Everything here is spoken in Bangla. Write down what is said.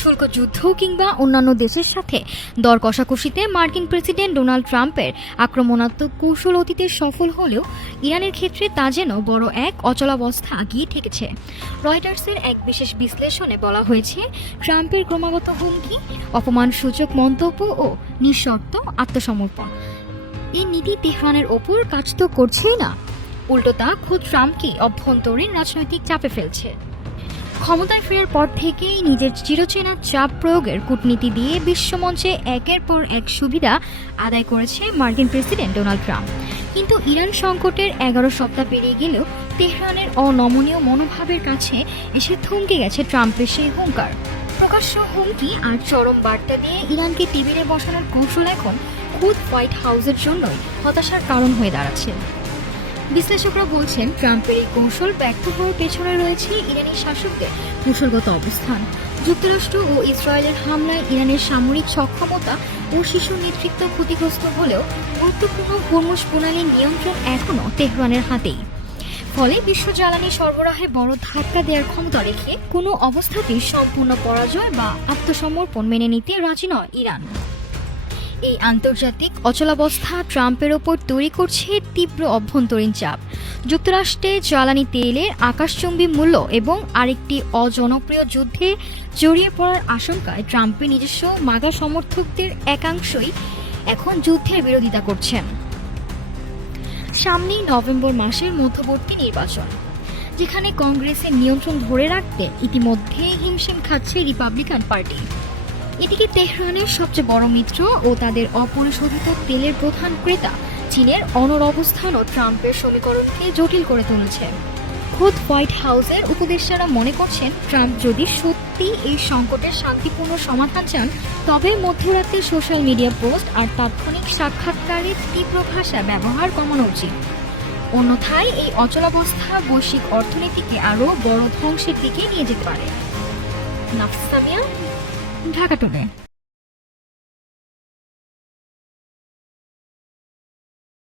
শুল্ক যুদ্ধ কিংবা অন্যান্য দেশের সাথে দর কষাকষিতে মার্কিন প্রেসিডেন্ট ডোনাল্ড ট্রাম্পের আক্রমণাত্মক কৌশল অতীতে সফল হলেও ইরানের ক্ষেত্রে তা যেন বড় এক অচলাবস্থা গিয়ে ঠেকেছে। রয়টার্সের এক বিশেষ বিশ্লেষণে বলা হয়েছে, ট্রাম্পের ক্রমাগত হুমকি, অপমানসূচক মন্তব্য ও নিঃশর্ত আত্মসমর্পণ এই নীতি তেহরানের ওপর কাজ তো করছেই না, উল্টো তা খোদ ট্রাম্পকে অভ্যন্তরীণ রাজনৈতিক চাপে ফেলছে। ক্ষমতায় ফেরার পর থেকেই নিজের চিরচেনা চাপ প্রয়োগের কূটনীতি দিয়ে বিশ্বমঞ্চে একের পর এক সুবিধা আদায় করেছে মার্কিন প্রেসিডেন্ট ডোনাল্ড ট্রাম্প। কিন্তু ইরান সংকটের 11 সপ্তাহ পেরিয়ে গেলেও তেহরানের অনমনীয় মনোভাবের কাছে এসে থমকে গেছে ট্রাম্পের সেই হুঙ্কার। প্রকাশ্য হুমকি আর চরম বার্তা দিয়ে ইরানকে টেবিলে বসানোর কৌশল এখন খুদ হোয়াইট হাউসের জন্যই হতাশার কারণ হয়ে দাঁড়াচ্ছে। বিশ্লেষকরা বলছেন, ট্রাম্পের এই কৌশল ব্যর্থ হওয়ার পেছনে রয়েছে ইরানি শাসকদের কৌশলগত অবস্থান। যুক্তরাষ্ট্র ও ইসরায়েলের হামলায় ইরানের সামরিক সক্ষমতা ও শিশু নেতৃত্ব ক্ষতিগ্রস্ত হলেও গুরুত্বপূর্ণ হরমুজ প্রণালীর নিয়ন্ত্রণ এখনও তেহরানের হাতেই। ফলে বিশ্ব জ্বালানি সরবরাহে বড় ধাক্কা দেওয়ার ক্ষমতা রেখে কোনো অবস্থাতেই সম্পূর্ণ পরাজয় বা আত্মসমর্পণ মেনে নিতে রাজি নয় ইরান। এই আন্তর্জাতিক অচলাবস্থা ট্রাম্পের ওপর তৈরি করছে তীব্র অভ্যন্তরীণ চাপ। যুক্তরাষ্ট্রে জ্বালানি তেলের আকাশচুম্বী মূল্য এবং আরেকটি অজনপ্রিয় যুদ্ধে জড়িয়ে পড়ার আশঙ্কায় ট্রাম্পের নিজস্ব মাগা সমর্থকদের একাংশই এখন যুদ্ধের বিরোধিতা করছেন। সামনেই নভেম্বর মাসের মধ্যবর্তী নির্বাচন, যেখানে কংগ্রেসের নিয়ন্ত্রণ ধরে রাখতে ইতিমধ্যে হিমশিম খাচ্ছে রিপাবলিকান পার্টি। এদিকে তেহরানের সবচেয়ে বড় মিত্র ও তাদের অপরিশোধিত তেলের প্রধান ক্রেতা চীনের অনড় অবস্থানও ট্রাম্পের সমীকরণকে জটিল করে তুলেছে। খোদ হোয়াইট হাউসের উপদেষ্টারা মনে করছেন, ট্রাম্প যদি সত্যি এই সংকটের শান্তিপূর্ণ সমাধান চান, তবে মধ্যরাতে সোশ্যাল মিডিয়া পোস্ট আর তাৎক্ষণিক সাক্ষাৎকারের তীব্র ভাষা ব্যবহার কমানো উচিত। অন্যথায় এই অচলাবস্থা বৈশ্বিক অর্থনীতিকে আরও বড় ধ্বংসের দিকে নিয়ে যেতে পারে। নাফিস সামিয়া, ঢাকা টুডে।